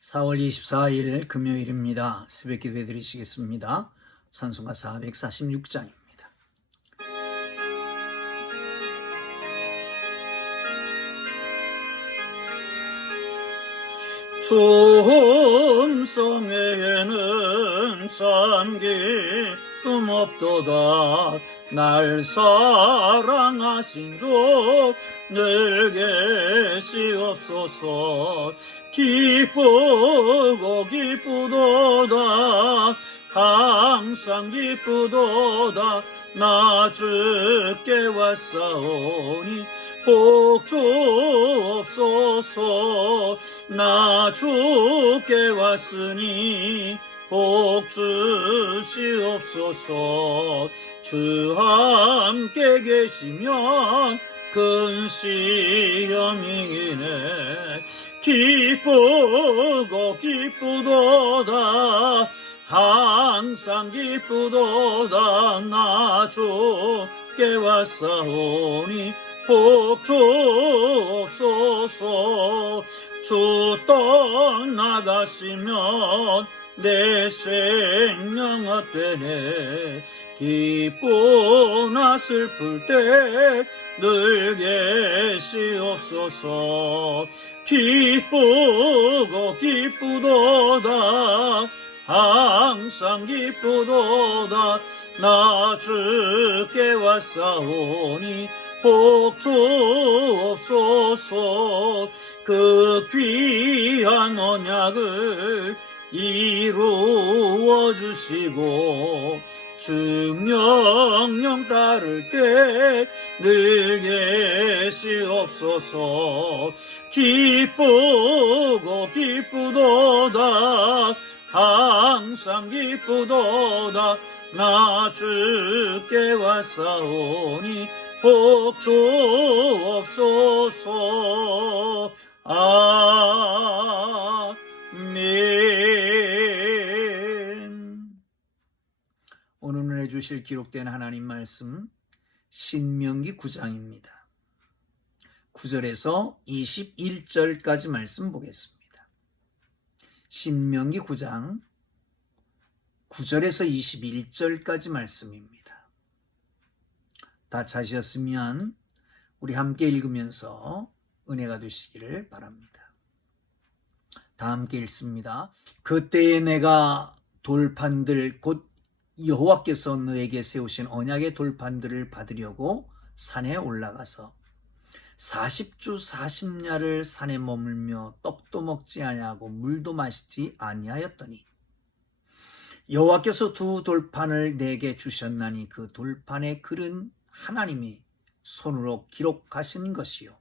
4월 24일 금요일입니다. 새벽 기도해 드리시겠습니다. 찬송가 446장입니다. 춤성에는 참 기쁨 없도다. 날 사랑하신 주 늘 계시옵소서. 기쁘고 기쁘도다. 항상 기쁘도다. 나 주께 왔사오니 복 주옵소서. 나 주께 왔으니 복 주시옵소서. 주 함께 계시면 근시영이네. 기쁘고 기쁘도다. 항상 기쁘도다. 나 주께 왔사오니 복 주옵소서. 주 떠나가시면 내 생명 헛되네. 기쁘나 슬플 때 늘 계시옵소서. 기쁘고 기쁘도다. 항상 기쁘도다. 나 주께 왔사오니 복 주옵소서. 그 귀한 언약을 이루어 주시고 주 명령 따를 때 늘 계시옵소서. 기쁘고 기쁘도다. 항상 기쁘도다. 나 주께 왔사오니 복 주옵소서. 아멘. 오늘 은혜 주실 기록된 하나님 말씀 신명기 9장입니다. 9절에서 21절까지 말씀 보겠습니다. 신명기 9장 9절에서 21절까지 말씀입니다. 다 찾으셨으면 우리 함께 읽으면서 은혜가 되시기를 바랍니다. 다 함께 읽습니다. 그때에 내가 돌판들 곧 여호와께서 너에게 세우신 언약의 돌판들을 받으려고 산에 올라가서 40주 40야를 산에 머물며 떡도 먹지 아니하고 물도 마시지 아니하였더니 여호와께서 두 돌판을 내게 주셨나니 그 돌판의 글은 하나님이 손으로 기록하신 것이요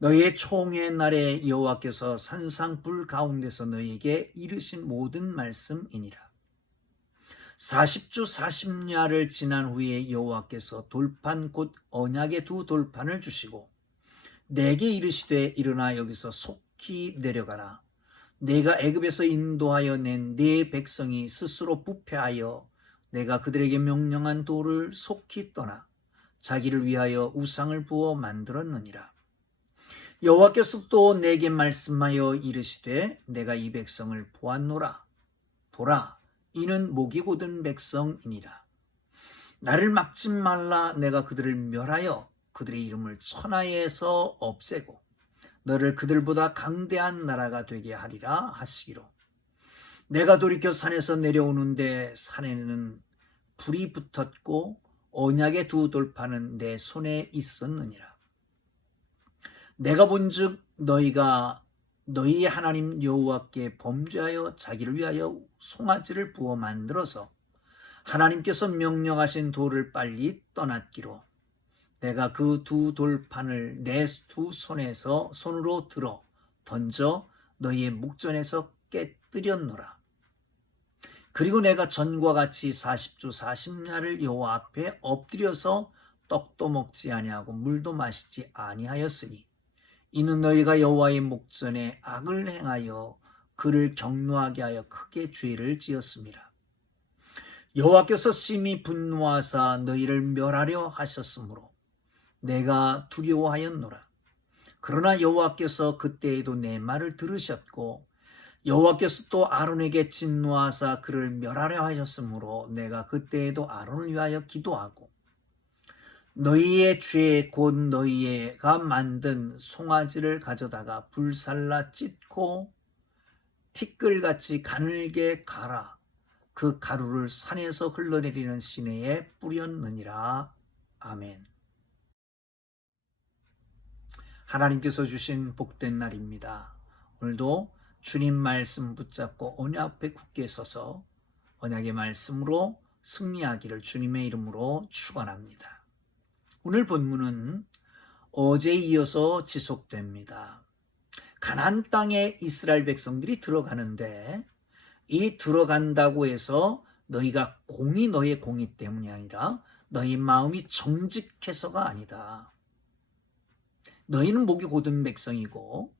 너희의 총회 날에 여호와께서 산상 불 가운데서 너희에게 이르신 모든 말씀이니라. 40주 40야를 지난 후에 여호와께서 돌판 곧 언약의 두 돌판을 주시고 내게 이르시되 일어나 여기서 속히 내려가라. 내가 애굽에서 인도하여 낸 네 백성이 스스로 부패하여 내가 그들에게 명령한 도를 속히 떠나 자기를 위하여 우상을 부어 만들었느니라. 여호와께서 또 내게 말씀하여 이르시되 내가 이 백성을 보았노라. 보라, 이는 목이 곧은 백성이니라. 나를 막지 말라. 내가 그들을 멸하여 그들의 이름을 천하에서 없애고 너를 그들보다 강대한 나라가 되게 하리라 하시기로. 내가 돌이켜 산에서 내려오는데 산에는 불이 붙었고 언약의 두 돌판은 내 손에 있었느니라. 내가 본즉 너희가 너희 하나님 여호와께 범죄하여 자기를 위하여 송아지를 부어 만들어서 하나님께서 명령하신 돌을 빨리 떠났기로 내가 그 두 돌판을 내 두 손으로 들어 던져 너희의 목전에서 깨뜨렸노라. 그리고 내가 전과 같이 40주 40야를 여호와 앞에 엎드려서 떡도 먹지 아니하고 물도 마시지 아니하였으니 이는 너희가 여호와의 목전에 악을 행하여 그를 경노하게 하여 크게 죄를 지었습니다. 여호와께서 심히 분노하사 너희를 멸하려 하셨으므로 내가 두려워하였노라. 그러나 여호와께서 그때에도 내 말을 들으셨고 여호와께서 또 아론에게 진노하사 그를 멸하려 하셨으므로 내가 그때에도 아론을 위하여 기도하고 너희의 죄 곧 너희가 만든 송아지를 가져다가 불살라 찢고 티끌같이 가늘게 갈아 그 가루를 산에서 흘러내리는 시내에 뿌렸느니라. 아멘. 하나님께서 주신 복된 날입니다. 오늘도 주님 말씀 붙잡고 언약 앞에 굳게 서서 언약의 말씀으로 승리하기를 주님의 이름으로 축원합니다. 오늘 본문은 어제에 이어서 지속됩니다. 가나안 땅에 이스라엘 백성들이 들어가는데 이 들어간다고 해서 너희가 공이 너의 공이 때문이 아니라 너희 마음이 정직해서가 아니다. 너희는 목이 곧은 백성이고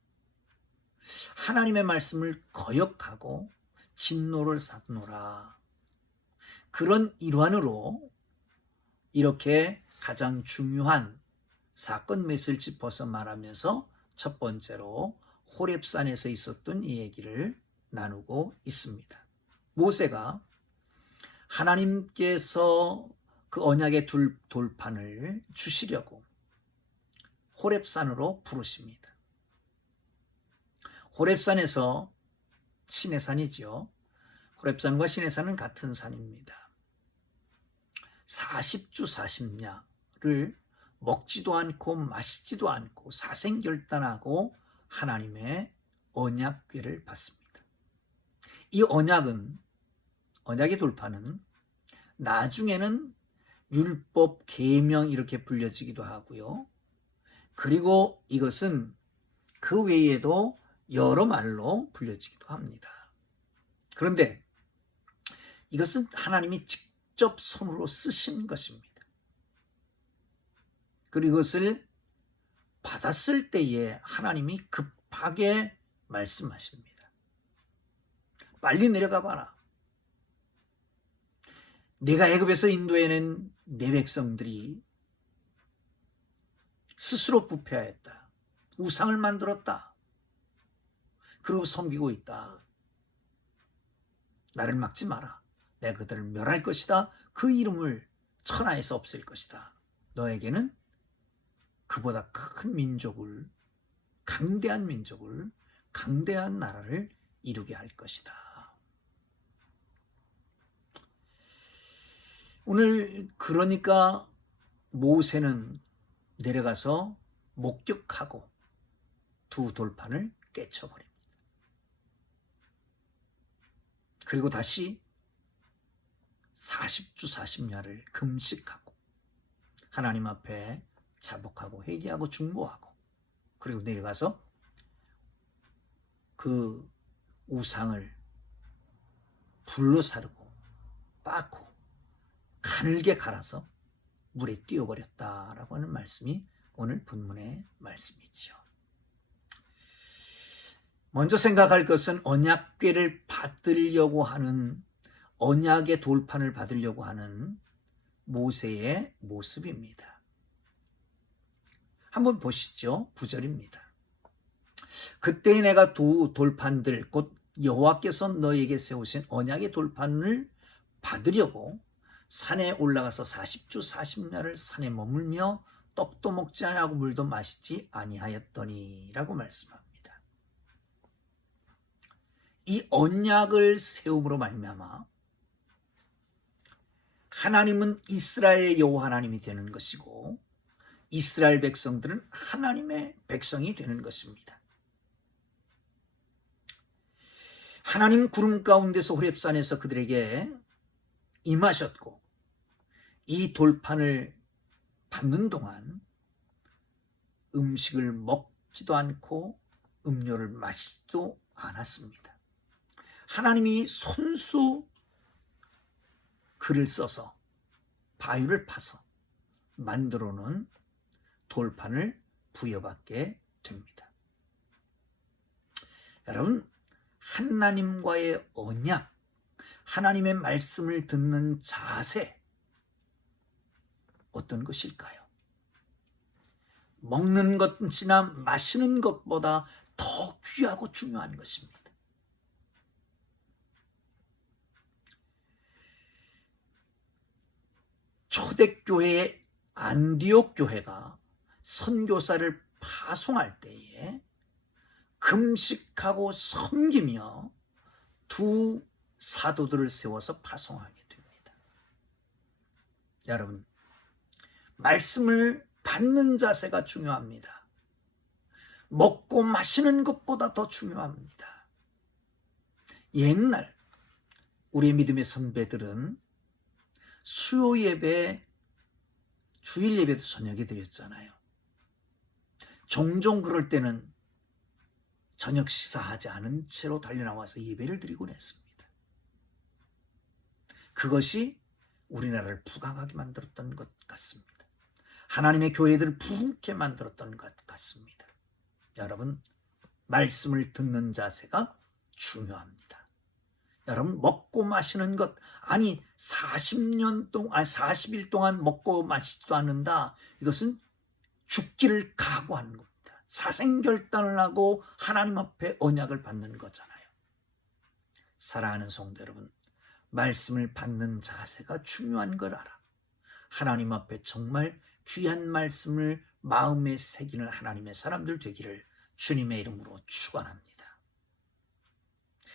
하나님의 말씀을 거역하고 진노를 샀노라. 그런 일환으로 이렇게 가장 중요한 사건 몇을 짚어서 말하면서 첫 번째로 호렙산에서 있었던 이 얘기를 나누고 있습니다. 모세가 하나님께서 그 언약의 돌판을 주시려고 호렙산으로 부르십니다. 호렙산에서 시내산이죠. 호렙산과 시내산은 같은 산입니다. 40주 40야를 먹지도 않고 마시지도 않고 사생결단하고 하나님의 언약궤를 받습니다. 이 언약의 돌판은 나중에는 율법, 계명 이렇게 불려지기도 하고요. 그리고 이것은 그 외에도 여러 말로 불려지기도 합니다. 그런데 이것은 하나님이 직접 손으로 쓰신 것입니다. 그리고 이것을 받았을 때에 하나님이 급하게 말씀하십니다. 빨리 내려가 봐라. 내가 애굽에서 인도해낸 내 백성들이 스스로 부패하였다. 우상을 만들었다. 그리고 섬기고 있다. 나를 막지 마라. 내가 그들을 멸할 것이다. 그 이름을 천하에서 없앨 것이다. 너에게는 그보다 큰 민족을, 강대한 민족을, 강대한 나라를 이루게 할 것이다. 오늘 그러니까 모세는 내려가서 목격하고 두 돌판을 깨쳐버립니다. 그리고 다시 40주 40야를 금식하고 하나님 앞에 자복하고 회개하고 중보하고 그리고 내려가서 그 우상을 불로 사르고 빻고 가늘게 갈아서 물에 띄워버렸다라고 하는 말씀이 오늘 본문의 말씀이죠. 먼저 생각할 것은 언약궤를 받으려고 하는, 언약의 돌판을 받으려고 하는 모세의 모습입니다. 한번 보시죠. 9절입니다. 그때 내가 두 돌판들 곧 여호와께서 너에게 세우신 언약의 돌판을 받으려고 산에 올라가서 40주 40야를 산에 머물며 떡도 먹지 아니하고 물도 마시지 아니하였더니 라고 말씀합니다. 이 언약을 세움으로 말미암아 하나님은 이스라엘의 여호와 하나님이 되는 것이고 이스라엘 백성들은 하나님의 백성이 되는 것입니다. 하나님 구름 가운데서 호렙산에서 그들에게 임하셨고 이 돌판을 받는 동안 음식을 먹지도 않고 음료를 마시지도 않았습니다. 하나님이 손수 글을 써서 바위를 파서 만들어 놓은 돌판을 부여받게 됩니다. 여러분, 하나님과의 언약, 하나님의 말씀을 듣는 자세, 어떤 것일까요? 먹는 것이나 마시는 것보다 더 귀하고 중요한 것입니다. 초대교회의 안디옥 교회가 선교사를 파송할 때에 금식하고 섬기며 두 사도들을 세워서 파송하게 됩니다. 여러분, 말씀을 받는 자세가 중요합니다. 먹고 마시는 것보다 더 중요합니다. 옛날 우리 믿음의 선배들은 수요 예배, 주일 예배도 저녁에 드렸잖아요. 종종 그럴 때는 저녁 식사하지 않은 채로 달려나와서 예배를 드리곤 했습니다. 그것이 우리나라를 부강하게 만들었던 것 같습니다. 하나님의 교회들을 부흥케 만들었던 것 같습니다. 여러분, 말씀을 듣는 자세가 중요합니다. 여러분, 먹고 마시는 것, 아니 40일 동안 먹고 마시지도 않는다. 이것은 죽기를 각오하는 겁니다. 사생결단을 하고 하나님 앞에 언약을 받는 거잖아요. 사랑하는 성도 여러분, 말씀을 받는 자세가 중요한 걸 알아. 하나님 앞에 정말 귀한 말씀을 마음에 새기는 하나님의 사람들 되기를 주님의 이름으로 축원합니다.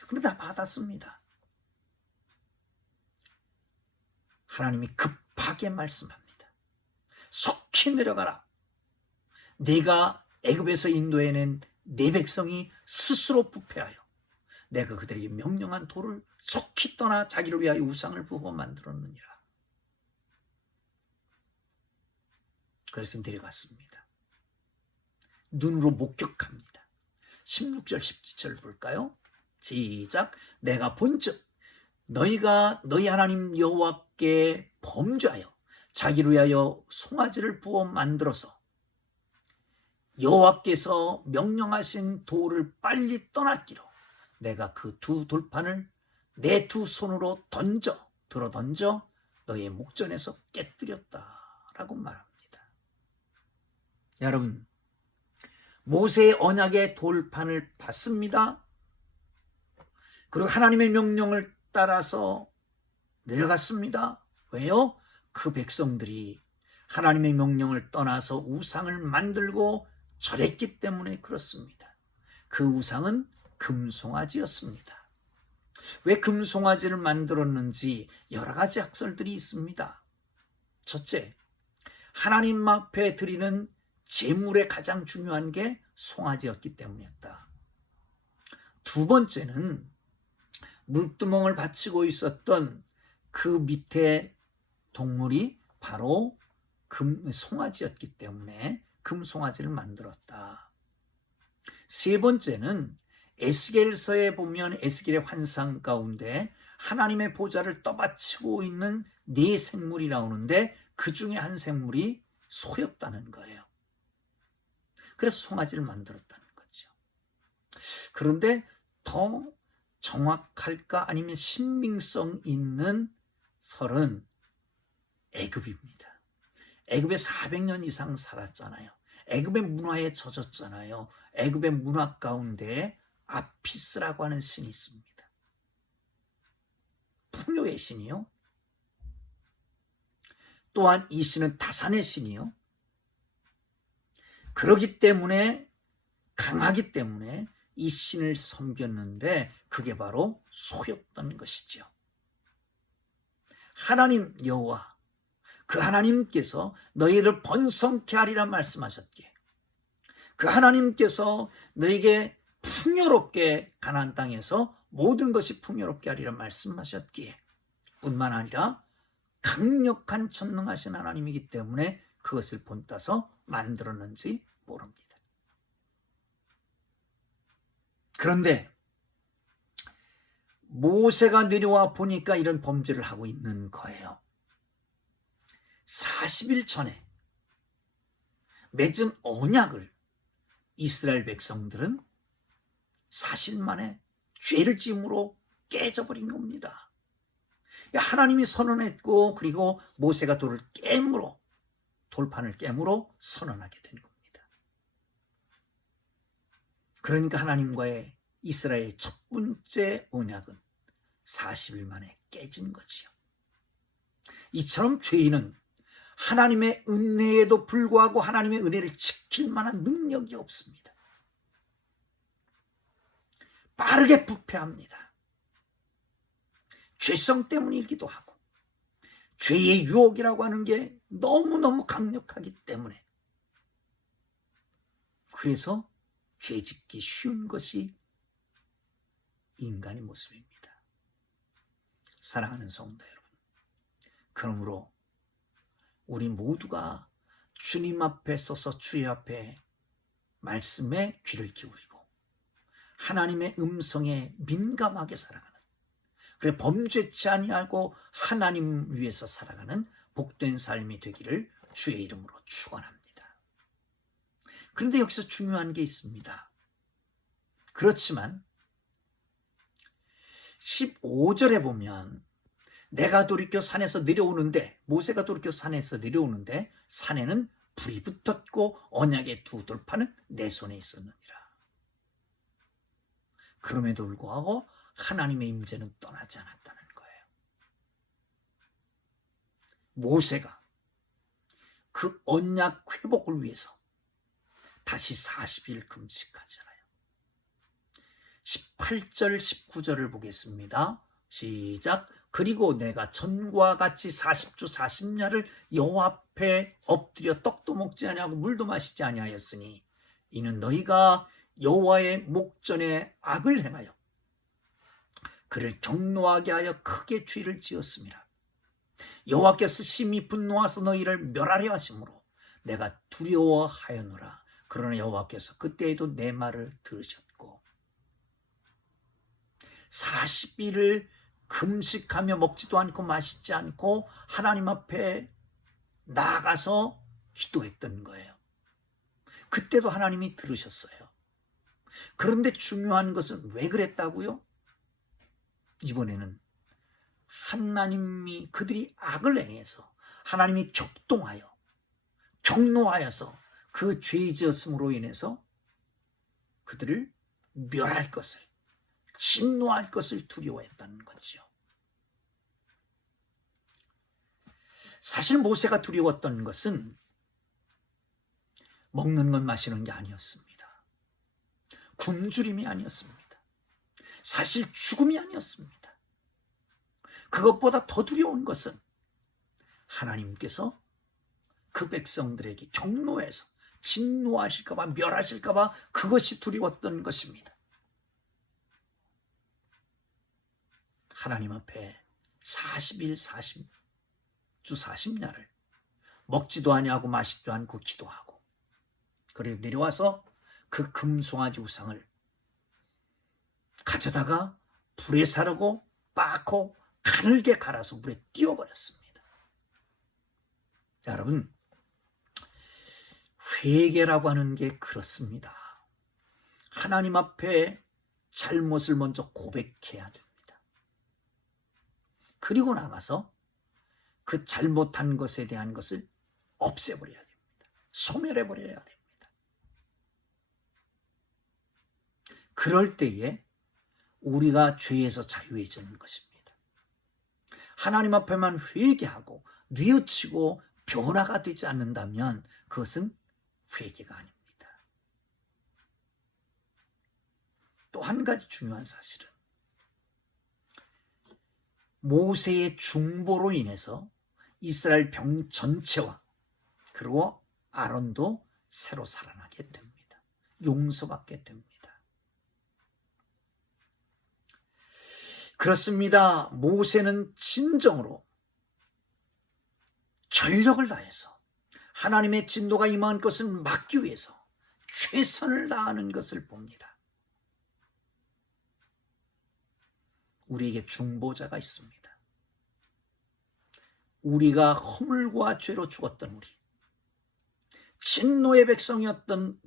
그런데 다 받았습니다. 하나님이 급하게 말씀합니다. 속히 내려가라. 네가 애굽에서 인도해낸 내 백성이 스스로 부패하여 내가 그들에게 명령한 도를 속히 떠나 자기를 위하여 우상을 부어 만들었느니라. 그래서 내려갔습니다. 눈으로 목격합니다. 16절 17절 볼까요? 시작. 내가 본즉 너희가 너희 하나님 여호와께 범죄하여 자기를 위하여 송아지를 부어 만들어서 여호와께서 명령하신 돌을 빨리 떠났기로 내가 그 두 돌판을 내 두 손으로 들어 던져 너희의 목전에서 깨뜨렸다라고 말합니다. 여러분, 모세의 언약의 돌판을 받습니다. 그리고 하나님의 명령을 따라서 내려갔습니다. 왜요? 그 백성들이 하나님의 명령을 떠나서 우상을 만들고 절했기 때문에 그렇습니다. 그 우상은 금송아지였습니다. 왜 금송아지를 만들었는지 여러 가지 학설들이 있습니다. 첫째, 하나님 앞에 드리는 제물의 가장 중요한 게 송아지였기 때문이었다. 두 번째는 물두멍을 받치고 있었던 그 밑에 동물이 바로 송아지였기 때문에 금송아지를 만들었다. 세 번째는 에스겔서에 보면 에스겔의 환상 가운데 하나님의 보좌를 떠받치고 있는 네 생물이 나오는데 그 중에 한 생물이 소였다는 거예요. 그래서 송아지를 만들었다는 거죠. 그런데 더 정확할까 아니면 신빙성 있는 설은 애굽입니다. 애굽에 400년 이상 살았잖아요. 애굽의 문화에 젖었잖아요. 애굽의 문화 가운데 아피스라고 하는 신이 있습니다. 풍요의 신이요. 또한 이 신은 타산의 신이요. 그러기 때문에 강하기 때문에 이 신을 섬겼는데 그게 바로 소였던 것이죠. 하나님 여호와 그 하나님께서 너희를 번성케 하리라 말씀하셨기에 그 하나님께서 너희에게 풍요롭게 가나안 땅에서 모든 것이 풍요롭게 하리라 말씀하셨기에 뿐만 아니라 강력한 전능하신 하나님이기 때문에 그것을 본따서 만들었는지 모릅니다. 그런데 모세가 내려와 보니까 이런 범죄를 하고 있는 거예요. 40일 전에 맺은 언약을 이스라엘 백성들은 사실 만에 죄를 지음으로 깨져버린 겁니다. 하나님이 선언했고 그리고 모세가 돌판을 깨므로 선언하게 된 겁니다. 그러니까 하나님과의 이스라엘의 첫 번째 언약은 40일 만에 깨진 거지요. 이처럼 죄인은 하나님의 은혜에도 불구하고 하나님의 은혜를 지킬 만한 능력이 없습니다. 빠르게 부패합니다. 죄성 때문이기도 하고 죄의 유혹이라고 하는 게 너무너무 강력하기 때문에 그래서 죄짓기 쉬운 것이 인간의 모습입니다. 사랑하는 성도 여러분, 그러므로 우리 모두가 주님 앞에 서서 주의 앞에 말씀에 귀를 기울이고 하나님의 음성에 민감하게 살아가는, 그래 범죄치 아니하고 하나님 위해서 살아가는 복된 삶이 되기를 주의 이름으로 축원합니다. 그런데 여기서 중요한 게 있습니다. 그렇지만 15절에 보면 내가 돌이켜 산에서 내려오는데, 모세가 돌이켜 산에서 내려오는데 산에는 불이 붙었고 언약의 두 돌판은 내 손에 있었느니라. 그럼에도 불구하고 하나님의 임재는 떠나지 않았다는 거예요. 모세가 그 언약 회복을 위해서 다시 40일 금식하잖아요. 18절 19절을 보겠습니다. 시작. 그리고 내가 전과 같이 40주 40야를 여호와 앞에 엎드려 떡도 먹지 아니하고 물도 마시지 아니하였으니 이는 너희가 여호와의 목전에 악을 행하여 그를 경노하게 하여 크게 죄를 지었습니다. 여호와께서 심히 분노하사 너희를 멸하려 하심으로 내가 두려워하였노라. 그러나 여호와께서 그때에도 내 말을 들으셨고 40일을 금식하며 먹지도 않고 마시지 않고 하나님 앞에 나아가서 기도했던 거예요. 그때도 하나님이 들으셨어요. 그런데 중요한 것은 왜 그랬다고요? 이번에는 하나님이 그들이 악을 행해서 하나님이 격동하여 경노하여서 그 죄 지었음으로 인해서 그들을 멸할 것을, 진노할 것을 두려워했다는 거죠. 사실 모세가 두려웠던 것은 먹는 것 마시는 게 아니었습니다. 굶주림이 아니었습니다. 사실 죽음이 아니었습니다. 그것보다 더 두려운 것은 하나님께서 그 백성들에게 경노해서 진노하실까봐, 멸하실까봐 그것이 두려웠던 것입니다. 하나님 앞에 40일 40주 40야를 먹지도 아니하고 마시지도 않고 기도하고, 그리고 내려와서 그 금송아지 우상을 가져다가 불에 사르고 빻고 가늘게 갈아서 물에 띄워버렸습니다. 여러분, 회개라고 하는 게 그렇습니다. 하나님 앞에 잘못을 먼저 고백해야 됩니다. 그리고 나가서 그 잘못한 것에 대한 것을 없애버려야 됩니다. 소멸해버려야 됩니다. 그럴 때에 우리가 죄에서 자유해지는 것입니다. 하나님 앞에만 회개하고 뉘우치고 변화가 되지 않는다면 그것은 회개가 아닙니다. 또 한 가지 중요한 사실은 모세의 중보로 인해서 이스라엘 병 전체와 그리고 아론도 새로 살아나게 됩니다. 용서받게 됩니다. 그렇습니다. 모세는 진정으로 전력을 다해서 하나님의 진노가 임한 것을 막기 위해서 최선을 다하는 것을 봅니다. 우리에게 중보자가 있습니다. 우리가 허물과 죄로 죽었던 우리, 진노의 백성이었던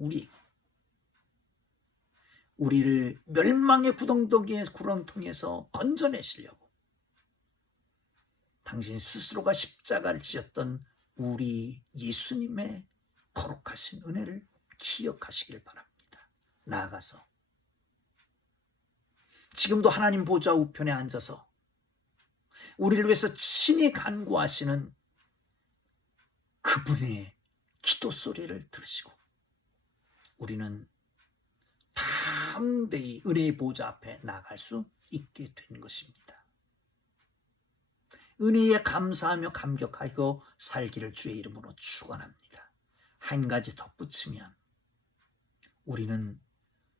우리를 멸망의 구렁텅이에서 건져내시려고 당신 스스로가 십자가를 지었던 우리 예수님의 거룩하신 은혜를 기억하시길 바랍니다. 나아가서 지금도 하나님 보좌 우편에 앉아서 우리를 위해서 친히 간구하시는 그분의 기도 소리를 들으시고 우리는 담대히 은혜의 보좌 앞에 나갈 수 있게 된 것입니다. 은혜에 감사하며 감격하고 살기를 주의 이름으로 축원합니다. 한 가지 덧붙이면 우리는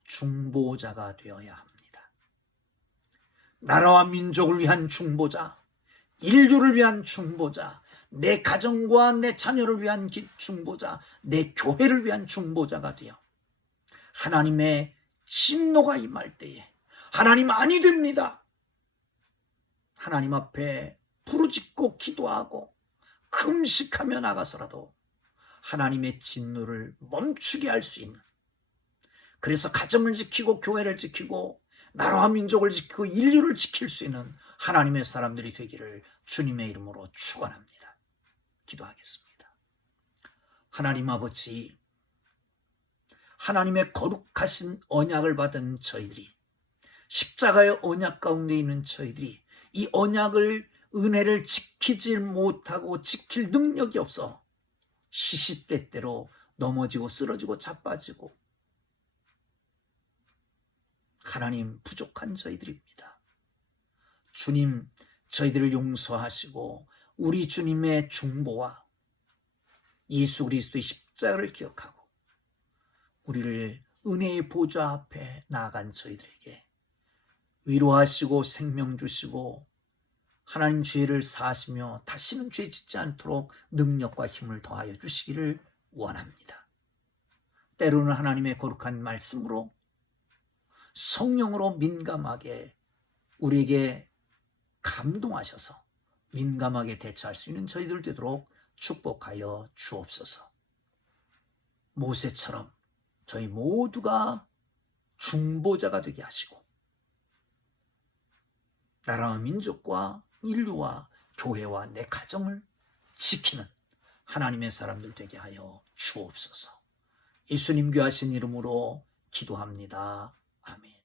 중보자가 되어야 합니다. 나라와 민족을 위한 중보자, 인류를 위한 중보자, 내 가정과 내 자녀를 위한 중보자, 내 교회를 위한 중보자가 되어 하나님의 진노가 임할 때에 하나님 아니 됩니다. 하나님 앞에 부르짖고 기도하고 금식하며 나가서라도 하나님의 진노를 멈추게 할 수 있는, 그래서 가정을 지키고 교회를 지키고 나라와 민족을 지키고 인류를 지킬 수 있는 하나님의 사람들이 되기를 주님의 이름으로 축원합니다. 기도하겠습니다. 하나님 아버지, 하나님의 거룩하신 언약을 받은 저희들이, 십자가의 언약 가운데 있는 저희들이 이 언약을, 은혜를 지키지 못하고 지킬 능력이 없어 시시때때로 넘어지고 쓰러지고 자빠지고 하나님 부족한 저희들입니다. 주님, 저희들을 용서하시고 우리 주님의 중보와 예수 그리스도의 십자가를 기억하고 우리를 은혜의 보좌 앞에 나아간 저희들에게 위로하시고 생명 주시고 하나님 죄를 사하시며 다시는 죄 짓지 않도록 능력과 힘을 더하여 주시기를 원합니다. 때로는 하나님의 거룩한 말씀으로 성령으로 민감하게 우리에게 감동하셔서 민감하게 대처할 수 있는 저희들 되도록 축복하여 주옵소서. 모세처럼 저희 모두가 중보자가 되게 하시고 나라와 민족과 인류와 교회와 내 가정을 지키는 하나님의 사람들 되게 하여 주옵소서. 예수님 귀하신 이름으로 기도합니다. 아멘.